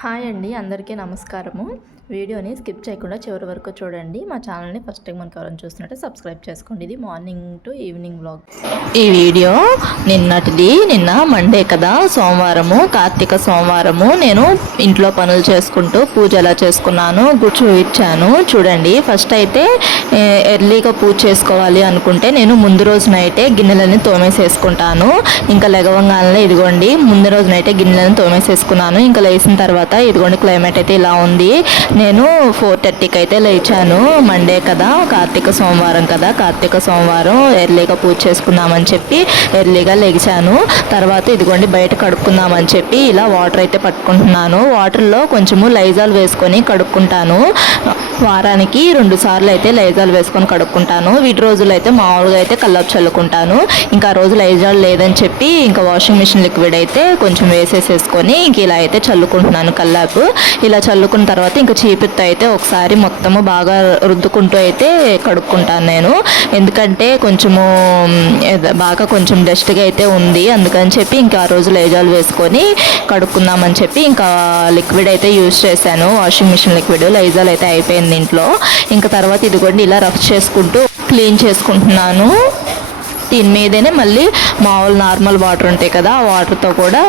Hi అండి, అందరికీ నమస్కారము. వీడియోని స్కిప్ చేయకుండా చివరి వరకు చూడండి. మా ఛానల్ని ఫస్ట్ టైం మనకు ఎవరైనా చూస్తున్నట్టే సబ్స్క్రైబ్ చేసుకోండి. ఇది మార్నింగ్ టు ఈవినింగ్ వ్లాగ్. ఈ వీడియో నిన్న మండే కదా, సోమవారము, కార్తీక సోమవారము. నేను ఇంట్లో పనులు చేసుకుంటూ పూజ ఎలా చేసుకున్నాను చూపించాను. చూడండి, ఫస్ట్ అయితే ఎర్లీగా పూజ చేసుకోవాలి అనుకుంటే నేను ముందు రోజు నైటే గిన్నెలని తోమేసేసుకుంటాను. ఇంకా లెగవంగానే ఇదిగోండి ముందు రోజు నైటే గిన్నెలను తోమేసేసుకున్నాను. ఇంకా లేచిన తర్వాత ఇదిగోండి క్లైమేట్ అయితే ఇలా ఉంది. నేను 4:30కి అయితే లేచాను. మండే కదా, కార్తీక సోమవారం కదా, కార్తీక సోమవారం ఎర్లీగా పూజ చేసుకుందామని చెప్పి ఎర్లీగా లేచాను. తర్వాత ఇదిగోండి బయట కడుక్కుందామని చెప్పి ఇలా వాటర్ అయితే పట్టుకుంటున్నాను. వాటర్లో కొంచెము లైజాల్ వేసుకొని కడుక్కుంటాను. వారానికి 2 సార్లు అయితే లైజాల్ వేసుకొని కడుక్కుంటాను. వీటి రోజులు అయితే మామూలుగా అయితే కల్లాపు చల్లుకుంటాను. ఇంకా రోజు లైజాల్ లేదని చెప్పి ఇంకా వాషింగ్ మిషన్ లిక్విడ్ అయితే కొంచెం వేసేసేసుకొని ఇంక ఇలా అయితే చల్లుకుంటున్నాను కల్లాపు. ఇలా చల్లుకున్న తర్వాత ఇంకా చీపితో అయితే ఒకసారి మొత్తము బాగా రుద్దుకుంటూ అయితే కడుక్కుంటాను నేను. ఎందుకంటే కొంచెము బాగా కొంచెం డస్ట్గా అయితే ఉంది, అందుకని చెప్పి ఇంకా ఆ రోజు లైజాల్ వేసుకొని కడుక్కుందామని చెప్పి ఇంకా లిక్విడ్ అయితే యూజ్ చేశాను. వాషింగ్ మిషన్ లిక్విడ్, లైజాల్ అయితే అయిపోయింది ఇంట్లో. ఇంకా తర్వాత ఇదిగోండి ఇలా రఫ్ చేసుకుంటూ క్లీన్ చేసుకుంటున్నాను. దీని మీదనే మళ్ళీ మామూలు నార్మల్ వాటర్ ఉంటాయి కదా, ఆ వాటర్తో కూడా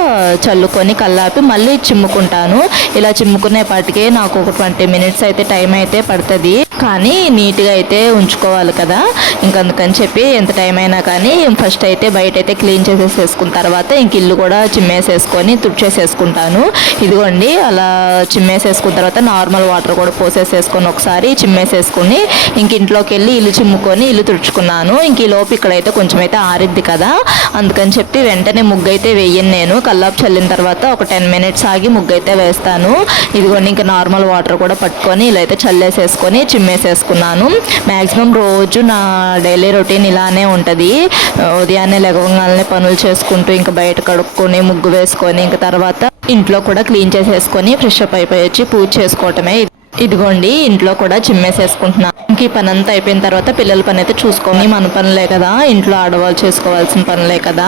చల్లుకొని కల్లాపి మళ్ళీ చిమ్ముకుంటాను. ఇలా చిమ్ముకునేపాటికే నాకు ఒక 20 మినిట్స్ అయితే టైం అయితే పడుతుంది. కానీ నీట్గా అయితే ఉంచుకోవాలి కదా, అందుకని చెప్పి ఎంత టైం అయినా కానీ ఫస్ట్ అయితే బయట అయితే క్లీన్ చేసేసుకున్న తర్వాత ఇంక ఇల్లు కూడా చిమ్మేసేసుకొని తుడిచేసేసుకుంటాను. ఇదిగోండి అలా చిమ్మేసేసుకున్న తర్వాత నార్మల్ వాటర్ కూడా పోసేసేసుకొని ఒకసారి చిమ్మేసేసుకుని ఇంక ఇంట్లోకి వెళ్ళి ఇల్లు చిమ్ముకొని ఇల్లు తుడుచుకున్నాను. ఇంక ఈ లోపు ఇక్కడైతే కొంచెం అయితే ఆరిద్ది కదా, అందుకని చెప్పి వెంటనే ముగ్గు అయితే వేయను నేను. కల్లాపు చల్లిన తర్వాత ఒక 10 మినిట్స్ ఆగి ముగ్గు అయితే వేస్తాను. ఇదిగోండి ఇంకా నార్మల్ వాటర్ కూడా పట్టుకొని ఇలా అయితే చల్లేసేసుకొని చిమ్మేసేసుకున్నాను. మ్యాక్సిమం రోజు నా డైలీ రొటీన్ ఇలానే ఉంటుంది. ఉదయాన్నే లెగవగానే పనులు చేసుకుంటూ ఇంకా బయట కడుక్కొని ముగ్గు వేసుకొని ఇంకా తర్వాత ఇంట్లో కూడా క్లీన్ చేసేసుకొని ఫ్రెష్ అప్ అయిపోయి వచ్చి పూజ చేసుకోవటమే. ఇదిగోండి ఇంట్లో కూడా చిమ్మేసేసుకుంటున్నాను. ఇంక ఈ పని అంతా అయిపోయిన తర్వాత పిల్లల పని అయితే చూసుకొని మన పనులే కదా, ఇంట్లో ఆడవాళ్ళు చేసుకోవాల్సిన పనులే కదా.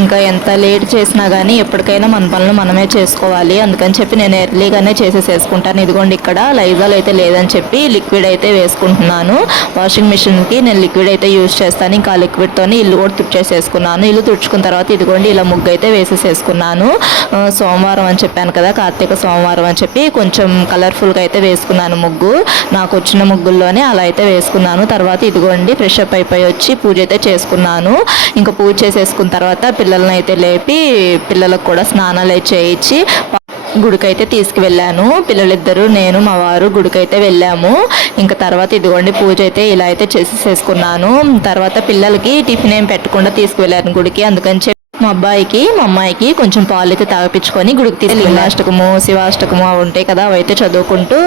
ఇంకా ఎంత లేట్ చేసినా కానీ ఎప్పటికైనా మన పనులు మనమే చేసుకోవాలి. అందుకని చెప్పి నేను ఎర్లీగానే చేసేసేసుకుంటాను. ఇదిగోండి ఇక్కడ లైజాల్ అయితే లేదని చెప్పి లిక్విడ్ అయితే వేసుకుంటున్నాను. వాషింగ్ మిషన్కి నేను లిక్విడ్ అయితే యూజ్ చేస్తాను. ఇంకా ఆ లిక్విడ్తోని ఇల్లు కూడా తుడిచేసేసుకున్నాను. ఇల్లు తుడుచుకున్న తర్వాత ఇదిగోండి ఇలా ముగ్గు అయితే వేసేసేసుకున్నాను. సోమవారం అని చెప్పాను కదా, కార్తీక సోమవారం అని చెప్పి కొంచెం కలర్ఫుల్గా అయితే వేసుకున్నాను ముగ్గు. నాకు వచ్చిన ముగ్గుల్లోనే అలా అయితే వేసుకున్నాను. తర్వాత ఇదిగోండి ఫ్రెష్ అప్ అయిపోయి వచ్చి పూజ అయితే చేసుకున్నాను. ఇంకా పూజ చేసేసుకున్న తర్వాత పిల్లల్ని అయితే లేపి పిల్లలకు కూడా స్నానాలు అయితే చేయించి గుడికైతే తీసుకువెళ్ళాను. పిల్లలిద్దరూ నేను మా వారు గుడికైతే వెళ్ళాము. ఇంకా తర్వాత ఇదిగోండి పూజ అయితే ఇలా అయితే చేసేసుకున్నాను. తర్వాత పిల్లలకి టిఫిన్ ఏం పెట్టకుండా తీసుకువెళ్ళాను గుడికి. అందుకని మా అబ్బాయికి మా అమ్మాయికి కొంచెం పాలు అయితే తాగిపించుకొని గుడికి తీసి లింగాష్టకము శివాష్టకము అవి ఉంటాయి కదా, అవి అయితే చదువుకుంటూ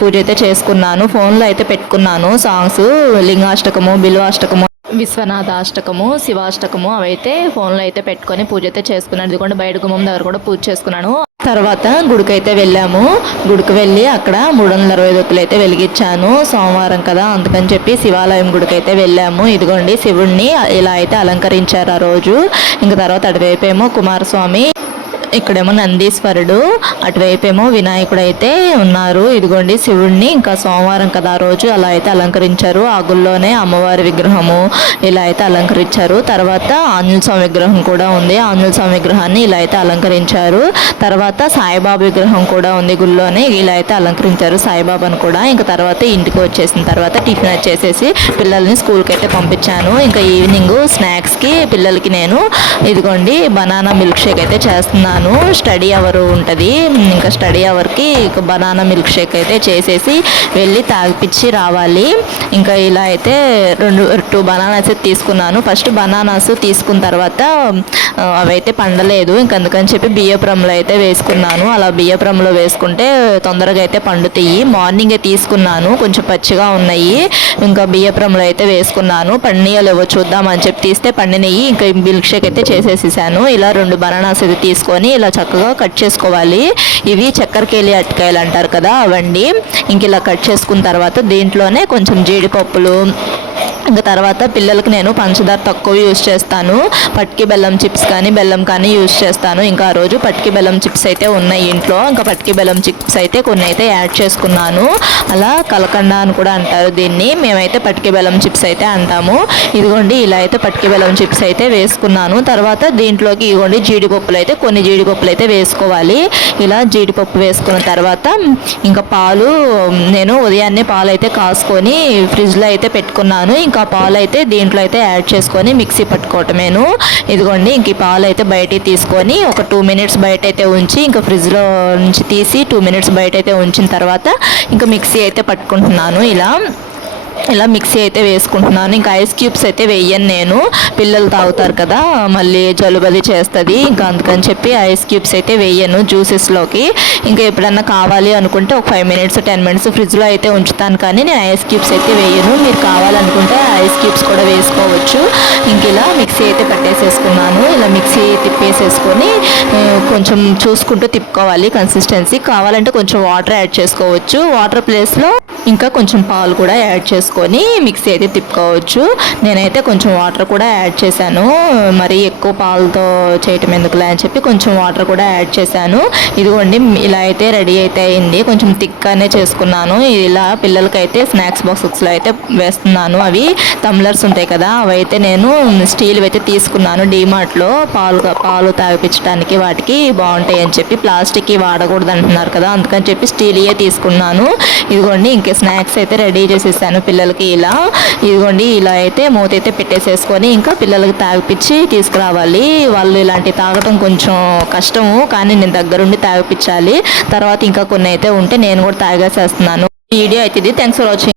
పూజ అయితే చేసుకున్నాను. ఫోన్లో అయితే పెట్టుకున్నాను సాంగ్స్. లింగాష్టకము, బిల్వాష్టకము, విశ్వనాథాష్టకము, శివాష్టకము అవైతే ఫోన్లో అయితే పెట్టుకొని పూజ అయితే చేసుకున్నాను. ఇదిగోండి బయట గుమ్మం దగ్గర కూడా పూజ చేసుకున్నాను. తర్వాత గుడికైతే వెళ్ళాము. గుడికి వెళ్ళి అక్కడ 360 ఒత్తులు అయితే వెలిగించాను. సోమవారం కదా, అందుకని చెప్పి శివాలయం గుడికైతే వెళ్ళాము. ఇదిగోండి శివుణ్ణి ఇలా అయితే అలంకరించారు ఆ రోజు. ఇంకా తర్వాత అటువైపేమో కుమారస్వామి, ఇక్కడేమో నందీశ్వరుడు, అటువైపేమో వినాయకుడు అయితే ఉన్నారు. ఇదిగోండి శివుడిని ఇంకా సోమవారం కదా ఆ రోజు అలా అయితే అలంకరించారు. ఆ గుళ్ళోనే అమ్మవారి విగ్రహము ఇలా అయితే అలంకరించారు. తర్వాత ఆంజనేయ స్వామి విగ్రహం కూడా ఉంది. ఆంజనేయ స్వామి విగ్రహాన్ని ఇలా అయితే అలంకరించారు. తర్వాత సాయిబాబా విగ్రహం కూడా ఉంది గుళ్ళోనే, ఇలా అయితే అలంకరించారు సాయిబాబాను కూడా. ఇంకా తర్వాత ఇంటికి వచ్చేసిన తర్వాత టిఫిన్ వచ్చేసేసి పిల్లల్ని స్కూల్కి అయితే పంపించాను. ఇంకా ఈవినింగ్ స్నాక్స్కి పిల్లలకి నేను ఇదిగోండి బనానా మిల్క్ షేక్ అయితే చేస్తున్నాను. స్టడీ అవర్ ఉంటుంది. ఇంకా స్టడీ అవర్కి బనానా మిల్క్ షేక్ అయితే చేసేసి వెళ్ళి తాగిపించి రావాలి. ఇంకా ఇలా అయితే 2 బనానాస్ తీసుకున్నాను. ఫస్ట్ బనానాస్ తీసుకున్న తర్వాత అవైతే పండలేదు. అందుకని చెప్పి బియ్యపురంలో అయితే వేసుకున్నాను. అలా బియ్యపురంలో వేసుకుంటే తొందరగా అయితే పండుతాయి. మార్నింగే తీసుకున్నాను, కొంచెం పచ్చిగా ఉన్నాయి. ఇంకా బియ్యపురంలో అయితే వేసుకున్నాను. పండియలేవో చూద్దామని చెప్పి తీస్తే పండినవి. ఇంకా మిల్క్ షేక్ అయితే చేసేసాను. ఇలా 2 బనానాస్ అయితే తీసుకొని ఇలా చక్కగా కట్ చేసుకోవాలి. ఇవి చక్కెరకేళి అరటికాయలు అంటారు కదా, అవండి. ఇంక ఇలా కట్ చేసుకున్న తర్వాత దీంట్లోనే కొంచెం జీడిపప్పులు, ఇంకా తర్వాత పిల్లలకి నేను పంచదార తక్కువ యూస్ చేస్తాను. పట్టికి బెల్లం చిప్స్ కానీ బెల్లం కానీ యూస్ చేస్తాను. ఇంకా ఆ రోజు పట్టికి బెల్లం చిప్స్ అయితే ఉన్నాయి ఇంట్లో. ఇంకా పట్టికి బెల్లం చిప్స్ అయితే కొన్ని అయితే యాడ్ చేసుకున్నాను. అలా కలకండ అని కూడా అంటారు దీన్ని, మేమైతే పట్టికి బెల్లం చిప్స్ అయితే అంటాము. ఇదిగోండి ఇలా అయితే పట్టికి బెల్లం చిప్స్ అయితే వేసుకున్నాను. తర్వాత దీంట్లోకి ఇదిగోండి జీడిపప్పులు అయితే కొన్ని జీడిపప్పులు అయితే వేసుకోవాలి. ఇలా జీడిపప్పు వేసుకున్న తర్వాత ఇంకా పాలు నేను ఉదయాన్నే పాలు అయితే కాసుకొని ఫ్రిడ్జ్లో అయితే పెట్టుకున్నాను. ఇంకా పాలు అయితే దీంట్లో అయితే యాడ్ చేసుకొని మిక్సీ పట్టుకోవటమేను. ఇదిగోండి ఇంక ఈ పాలు అయితే బయటికి తీసుకొని ఒక 2 మినిట్స్ బయట అయితే ఉంచి ఇంకా ఫ్రిడ్జ్లో నుంచి తీసి 2 మినిట్స్ బయట అయితే ఉంచిన తర్వాత ఇంకా మిక్సీ అయితే పట్టుకుంటున్నాను. ఇలా మిక్సీ అయితే వేసుకుంటున్నాను. ఇంకా ఐస్ క్యూబ్స్ అయితే వేయను నేను, పిల్లలు తాగుతారు కదా మళ్ళీ జలుబది చేస్తుంది, ఇంకా అందుకని చెప్పి ఐస్ క్యూబ్స్ అయితే వేయను జ్యూసెస్లోకి. ఇంకా ఎప్పుడన్నా కావాలి అనుకుంటే ఒక 5 మినిట్స్ 10 మినిట్స్ ఫ్రిడ్జ్లో అయితే ఉంచుతాను, కానీ నేను ఐస్ క్యూబ్స్ అయితే వేయను. మీరు కావాలనుకుంటే ఐస్ క్యూబ్స్ కూడా వేసుకోవచ్చు. ఇంక ఇలా మిక్సీ అయితే పట్టేసేసుకున్నాను. ఇలా మిక్సీ తిప్పేసేసుకొని కొంచెం చూసుకుంటూ తిప్పుకోవాలి కన్సిస్టెన్సీ. కావాలంటే కొంచెం వాటర్ యాడ్ చేసుకోవచ్చు, వాటర్ ప్లేస్లో ఇంకా కొంచెం పాలు కూడా యాడ్ చేసుకొని మిక్సీ అయితే తిప్పుకోవచ్చు. నేనైతే కొంచెం వాటర్ కూడా యాడ్ చేశాను, మరి ఎక్కువ పాలతో చేయటం ఎందుకులే అని చెప్పి కొంచెం వాటర్ కూడా యాడ్ చేశాను. ఇదిగోండి ఇలా అయితే రెడీ అయితే అయింది. కొంచెం థిక్గానే చేసుకున్నాను. ఇలా పిల్లలకైతే స్నాక్స్ బాక్సెస్లో అయితే వేస్తున్నాను. అవి టమ్లర్స్ ఉంటాయి కదా, అవైతే నేను స్టీల్ అయితే తీసుకున్నాను డీమార్ట్లో. పాలు తాగిపించడానికి వాటికి బాగుంటాయి అని చెప్పి, ప్లాస్టిక్ వాడకూడదు అంటున్నారు కదా, అందుకని చెప్పి స్టీల్యే తీసుకున్నాను. ఇదిగోండి ఇంక స్నాక్స్ అయితే రెడీ చేసేసాను పిల్లలకి. ఇదిగోండి ఇలా అయితే మూత అయితే పెట్టేసేసుకొని ఇంకా పిల్లలకి తాగిపించి తీసుకురావాలి. వాళ్ళు ఇలాంటి తాగటం కొంచెం కష్టము, కానీ నేను దగ్గరుండి తాగిపించాలి. తర్వాత ఇంకా కొన్ని అయితే ఉంటే నేను కూడా తాగేసేస్తున్నాను. వీడియో అయితే ఇది. Thanks for watching.